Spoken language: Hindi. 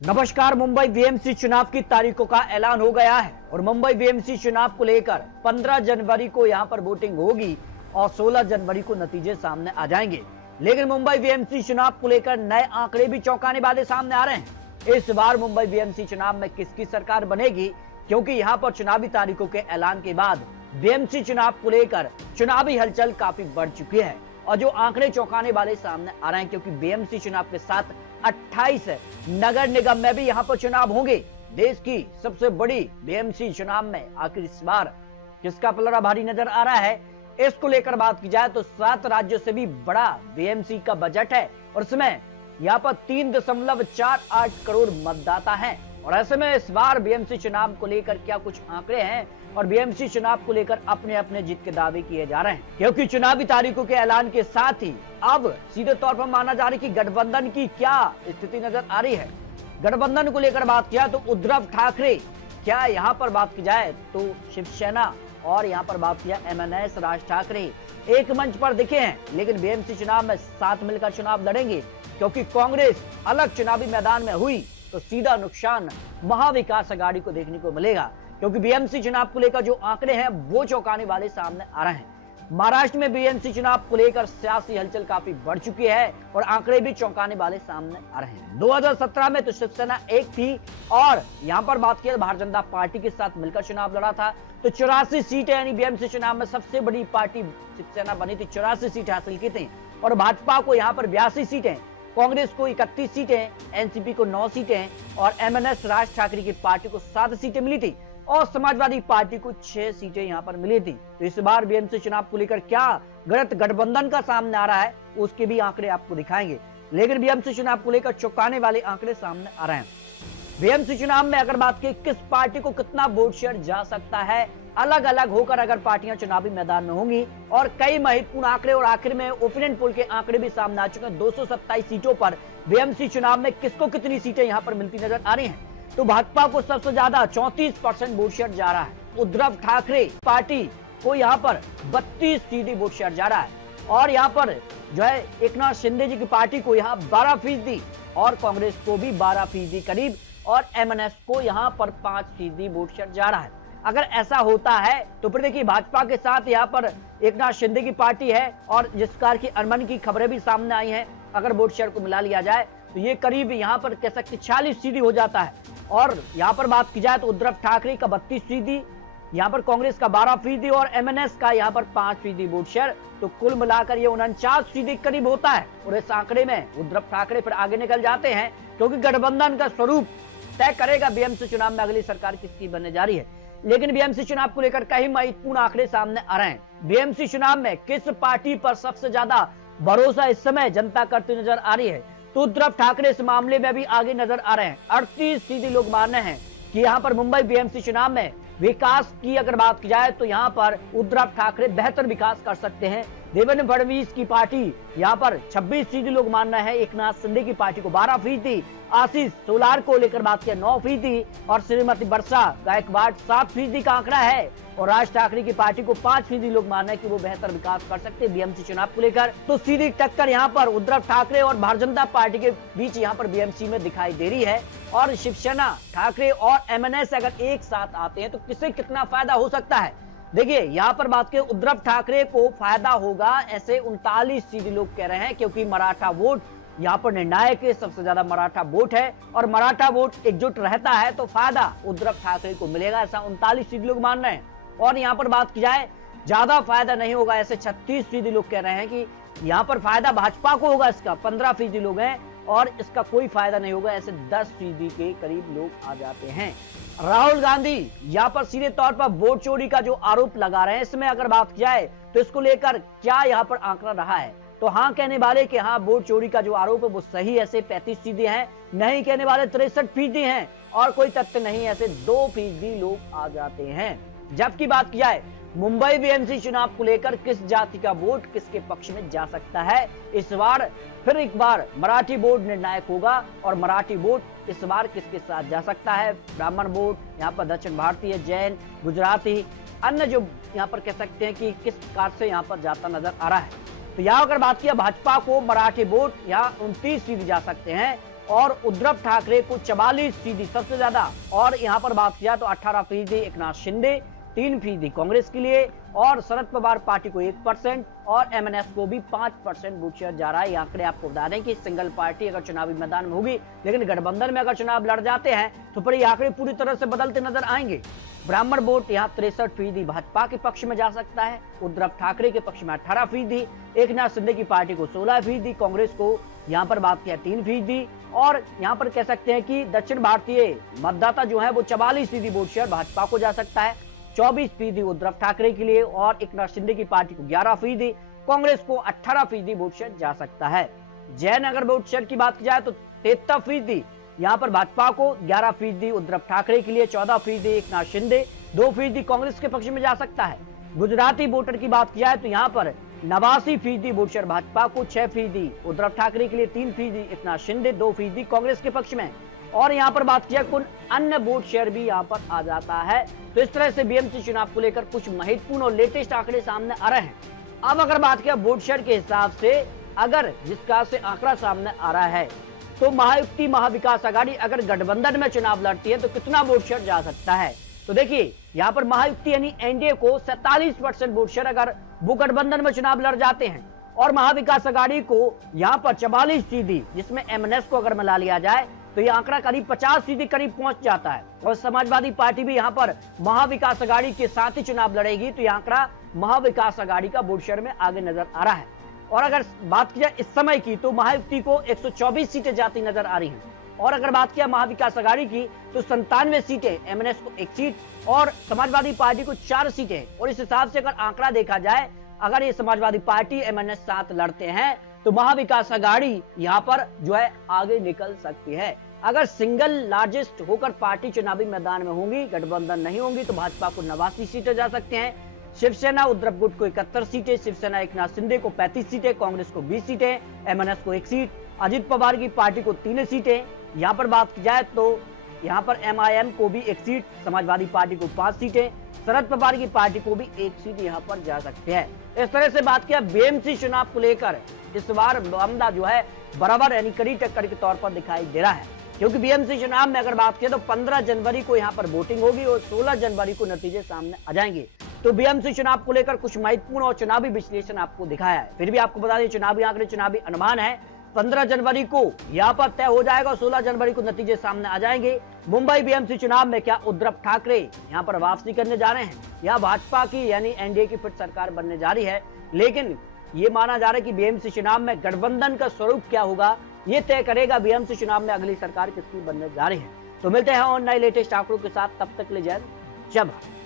नमस्कार। मुंबई बीएमसी चुनाव की तारीखों का ऐलान हो गया है और मुंबई बीएमसी चुनाव को लेकर 15 जनवरी को यहां पर वोटिंग होगी और 16 जनवरी को नतीजे सामने आ जाएंगे। लेकिन मुंबई बीएमसी चुनाव को लेकर नए आंकड़े भी चौंकाने वाले सामने आ रहे हैं। इस बार मुंबई बीएमसी चुनाव में किसकी सरकार बनेगी, क्योंकि यहां पर चुनावी तारीखों के ऐलान के बाद बीएमसी चुनाव को लेकर चुनावी हलचल काफी बढ़ चुकी है और जो आंकड़े चौंकाने वाले सामने आ रहे हैं, क्योंकि बीएमसी चुनाव के साथ 28 नगर निगम में भी यहां पर चुनाव होंगे। देश की सबसे बड़ी बीएमसी चुनाव में आखिर इस बार किसका पलड़ा भारी नजर आ रहा है, इसको लेकर बात की जाए तो 7 राज्यों से भी बड़ा बीएमसी का बजट है और इसमें यहाँ पर 3.48 करोड़ मतदाता हैं। और ऐसे में इस बार बीएमसी चुनाव को लेकर क्या कुछ आंकड़े हैं और बीएमसी चुनाव को लेकर अपने अपने जीत के दावे किए जा रहे हैं, क्योंकि चुनावी तारीखों के ऐलान के साथ ही अब सीधे तौर पर माना जा रहा है कि गठबंधन की क्या स्थिति नजर आ रही है। गठबंधन को लेकर बात किया तो उद्धव ठाकरे, क्या यहाँ पर बात की जाए तो शिवसेना और यहाँ पर बात किया एमएनएस राज ठाकरे एक मंच पर दिखे हैं, लेकिन बीएमसी चुनाव में साथ मिलकर चुनाव लड़ेंगे, क्योंकि कांग्रेस अलग चुनावी मैदान में हुई तो सीधा नुकसान महाविकास अघाड़ी को देखने को मिलेगा, क्योंकि बीएमसी चुनाव को लेकर जो आंकड़े हैं वो चौंकाने वाले सामने आ रहे हैं। महाराष्ट्र में बीएमसी चुनाव को लेकर सियासी हलचल काफी बढ़ चुकी है और आंकड़े भी चौंकाने वाले सामने आ रहे हैं। 2017 में तो शिवसेना एक थी और यहां पर बात की भारतीय जनता पार्टी के साथ मिलकर चुनाव लड़ा था तो 84 सीटें, यानी बीएमसी चुनाव में सबसे बड़ी पार्टी शिवसेना बनी थी, 84 सीटें हासिल की थी और भाजपा को यहाँ पर 82 सीटें, कांग्रेस को 31 सीटें, एनसीपी को 9 सीटें और एमएनएस राज ठाकरे की पार्टी को 7 सीटें मिली थी और समाजवादी पार्टी को 6 सीटें यहां पर मिली थी। तो इस बार बीएमसी चुनाव को लेकर क्या गलत गठबंधन का सामने आ रहा है उसके भी आंकड़े आपको दिखाएंगे, लेकिन बीएमसी चुनाव को लेकर चौंकाने वाले आंकड़े सामने आ रहे हैं। बीएमसी चुनाव में अगर बात की किस पार्टी को कितना वोट शेयर जा सकता है, अलग अलग होकर अगर पार्टियां चुनावी मैदान में होंगी और कई महत्वपूर्ण आंकड़े और आखिर में ओपिनियन पोल के आंकड़े भी सामने आ चुके हैं। 227 सीटों पर बीएमसी चुनाव में किसको कितनी सीटें यहां पर मिलती नजर आ रही हैं, तो भाजपा को सबसे ज्यादा 34% वोट शेयर जा रहा है। उद्धव ठाकरे पार्टी को यहाँ पर 32% वोट शेयर जा रहा है और यहाँ पर जो है एकनाथ शिंदे जी की पार्टी को यहाँ 12% और कांग्रेस को भी 12% करीब और एमएनएस को यहाँ पर 5% वोट शेयर जा रहा है। अगर ऐसा होता है तो फिर देखिए भाजपा के साथ यहाँ पर एकनाथ शिंदे की पार्टी है और जिस कार की अनबन की खबरें भी सामने आई हैं, अगर वोट शेयर को मिला लिया जाए तो ये करीब यहाँ पर कह सकते 46% हो जाता है। और यहाँ पर बात की जाए तो उद्धव ठाकरे का 32%, यहाँ पर कांग्रेस का 12% और एमएनएस का यहाँ पर 5% वोट शेयर, तो कुल मिलाकर ये 49% करीब होता है। और इस आंकड़े में उद्धव ठाकरे फिर आगे निकल जाते हैं, क्योंकि गठबंधन का स्वरूप तय करेगा बीएमसी चुनाव में अगली सरकार किसकी बनने जा रही है। लेकिन बीएमसी चुनाव को लेकर कई महत्वपूर्ण आंकड़े सामने आ रहे हैं। बीएमसी चुनाव में किस पार्टी पर सबसे ज्यादा भरोसा इस समय जनता करती नजर आ रही है, तो उद्धव ठाकरे इस मामले में भी आगे नजर आ रहे हैं। 38% लोग मान रहे हैं कि यहाँ पर मुंबई बीएमसी चुनाव में विकास की अगर बात की जाए तो यहाँ पर उद्धव ठाकरे बेहतर विकास कर सकते हैं। देवेंद्र फडणवीस की पार्टी यहाँ पर 26% लोग मान रहे हैं, एकनाथ शिंदे की पार्टी को 12%, आशीष सोलार को लेकर बात किया 9% और श्रीमती वर्षा गायकवाड़ 7% का आंकड़ा है और राज ठाकरे की पार्टी को 5% लोग मान रहे हैं कि वो बेहतर विकास कर सकते हैं बीएमसी चुनाव को लेकर। तो सीधी टक्कर यहाँ पर उद्धव ठाकरे और भारतीय जनता पार्टी के बीच यहाँ पर बीएमसी में दिखाई दे रही है। और शिवसेना, ठाकरे और एमएनएस अगर एक साथ आते हैं तो किसे कितना फायदा हो सकता है। देखिए यहाँ पर बात करें उद्धव ठाकरे को फायदा होगा, ऐसे 39% लोग कह रहे हैं, क्योंकि मराठा वोट यहाँ पर निर्णायक है, सबसे ज्यादा मराठा वोट है और मराठा वोट एकजुट रहता है तो फायदा उद्धव ठाकरे को मिलेगा, ऐसा 39% लोग मान रहे हैं। और यहाँ पर बात की जाए ज्यादा फायदा नहीं होगा, ऐसे 36% लोग कह रहे हैं कि यहाँ पर फायदा भाजपा को होगा, इसका 15% लोग हैं और इसका कोई फायदा नहीं होगा, ऐसे 10% के करीब लोग आ जाते हैं। राहुल गांधी यहाँ पर सीधे तौर पर वोट चोरी का जो आरोप लगा रहे हैं, इसमें अगर बात की जाए तो इसको लेकर क्या यहाँ पर आंकड़ा रहा है, तो हाँ कहने वाले कि हाँ वोट चोरी का जो आरोप है वो सही, ऐसे 35% हैं, नहीं कहने वाले 63% हैं और कोई तथ्य नहीं, ऐसे 2% लोग आ जाते हैं। जबकि बात की जाए मुंबई बीएमसी चुनाव को लेकर किस जाति का वोट किसके पक्ष में जा सकता है, इस बार फिर एक बार मराठी वोट निर्णायक होगा और मराठी वोट इस बार किसके साथ जा सकता है। ब्राह्मण वोट, यहाँ पर दक्षिण भारतीय, जैन, गुजराती, अन्य जो यहाँ पर कह सकते हैं कि किस प्रकार से यहाँ पर जाता नजर आ रहा है। तो यहाँ अगर बात किया भाजपा को मराठी वोट यहाँ 29% जा सकते हैं और उद्धव ठाकरे को 44% सबसे ज्यादा। और यहां पर बात किया तो 18% एकनाथ शिंदे, 3% कांग्रेस के लिए, और शरद पवार पार्टी को 1% और एमएनएस को भी 5% वोट शेयर जा रहा है। ये आंकड़े आपको बता दें कि सिंगल पार्टी अगर चुनावी मैदान में होगी, लेकिन गठबंधन में अगर चुनाव लड़ जाते हैं तो फिर ये आंकड़े पूरी तरह से बदलते नजर आएंगे। ब्राह्मण वोट यहाँ 63% भाजपा के पक्ष में जा सकता है, उद्धव ठाकरे के पक्ष में 18%, एकनाथ शिंदे की पार्टी को 16%, कांग्रेस को यहाँ पर बात किया 3%, और यहाँ पर कह सकते हैं कि दक्षिण भारतीय मतदाता जो है वो 44% वोट शेयर भाजपा को जा सकता है, 24% उद्धव ठाकरे के लिए, और एकनाथ शिंदे की पार्टी को 11%, कांग्रेस को 18% वोट शेयर जा सकता है। जयनगर वोट शेयर की बात की जाए तो 73% यहाँ पर भाजपा को, 11% उद्धव ठाकरे के लिए, 14% एकनाथ शिंदे, 2% कांग्रेस के पक्ष में जा सकता है। गुजराती वोटर की बात की जाए तो यहाँ पर 89% वोट शेयर भाजपा को, 6% उद्धव ठाकरे के लिए, 3% एकनाथ शिंदे, 2% कांग्रेस के पक्ष में। और यहाँ पर बात किया कुल अन्य वोट शेयर भी यहाँ पर आ जाता है। तो इस तरह से बीएमसी चुनाव को लेकर कुछ महत्वपूर्ण और लेटेस्ट आंकड़े सामने आ रहे हैं। अब अगर बात किया वोट शेयर के हिसाब से, अगर जिसका से आंकड़ा सामने आ रहा है तो महायुति महाविकास आघाड़ी अगर गठबंधन में चुनाव लड़ती है तो कितना वोट शेयर जा सकता है। तो देखिए यहाँ पर महायुति यानी एनडीए को 47% वोट शेयर अगर वो गठबंधन में चुनाव लड़ जाते हैं, और महाविकास आघाड़ी को यहाँ पर 44%, जिसमें एमएनएस को अगर मिला लिया जाए तो ये आंकड़ा करीब 50% करीब पहुंच जाता है। और समाजवादी पार्टी भी यहाँ पर महाविकास आघाड़ी के साथ ही चुनाव लड़ेगी, तो ये आंकड़ा महाविकास आघाड़ी का वोट शेयर में आगे नजर आ रहा है। और अगर बात की जाए इस समय की तो महायुति को 124 सीटें जाती नजर आ रही हैं, और अगर बात किया महाविकास आघाड़ी की तो 97 सीटें, एमएनएस को 1 सीट और समाजवादी पार्टी को 4 सीटें। और इस हिसाब से अगर आंकड़ा देखा जाए, अगर ये समाजवादी पार्टी एमएनएस साथ लड़ते हैं तो महाविकास आघाड़ी यहाँ पर जो है आगे निकल सकती है। अगर सिंगल लार्जेस्ट होकर पार्टी चुनावी मैदान में होंगी, गठबंधन नहीं होंगी, तो भाजपा को 89 सीटें जा सकते हैं, शिवसेना उद्धव गुट को 71 सीटें, शिवसेना एकनाथ शिंदे को 35 सीटें, कांग्रेस को 20 सीटें, एमएनएस को 1 सीट, अजित पवार की पार्टी को 3 सीटें। यहाँ पर बात की जाए तो यहाँ पर एमआईएम को भी 1 सीट, समाजवादी पार्टी को 5 सीटें, शरद पवार की पार्टी को भी 1 सीट यहाँ पर जा सकते हैं। इस तरह से बात किया बीएमसी चुनाव को लेकर, इस बार मामला जो है बराबर यानी कड़ी टक्कर के तौर पर दिखाई दे रहा है, क्योंकि बीएमसी चुनाव में अगर बात किया तो 15 जनवरी को यहाँ पर वोटिंग होगी और 16 जनवरी को नतीजे सामने आ जाएंगे। तो बीएमसी चुनाव को लेकर कुछ महत्वपूर्ण और चुनावी विश्लेषण आपको दिखाया है। फिर भी आपको बता दें चुनावी आंकड़े, चुनावी अनुमान है, 15 जनवरी को यहाँ पर तय हो जाएगा और 16 जनवरी को नतीजे सामने आ जाएंगे। मुंबई बीएमसी चुनाव में क्या उद्धव ठाकरे यहाँ पर वापसी करने जा रहे हैं, या भाजपा की यानी एनडीए की फिर सरकार बनने जा रही है। लेकिन ये माना जा रहा है कि बीएमसी चुनाव में गठबंधन का स्वरूप क्या होगा, ये तय करेगा बीएमसी चुनाव में अगली सरकार किसकी बनने जा रही है। तो मिलते हैं और नए लेटेस्ट आंकड़ों के साथ, तब तक ले जय भारत।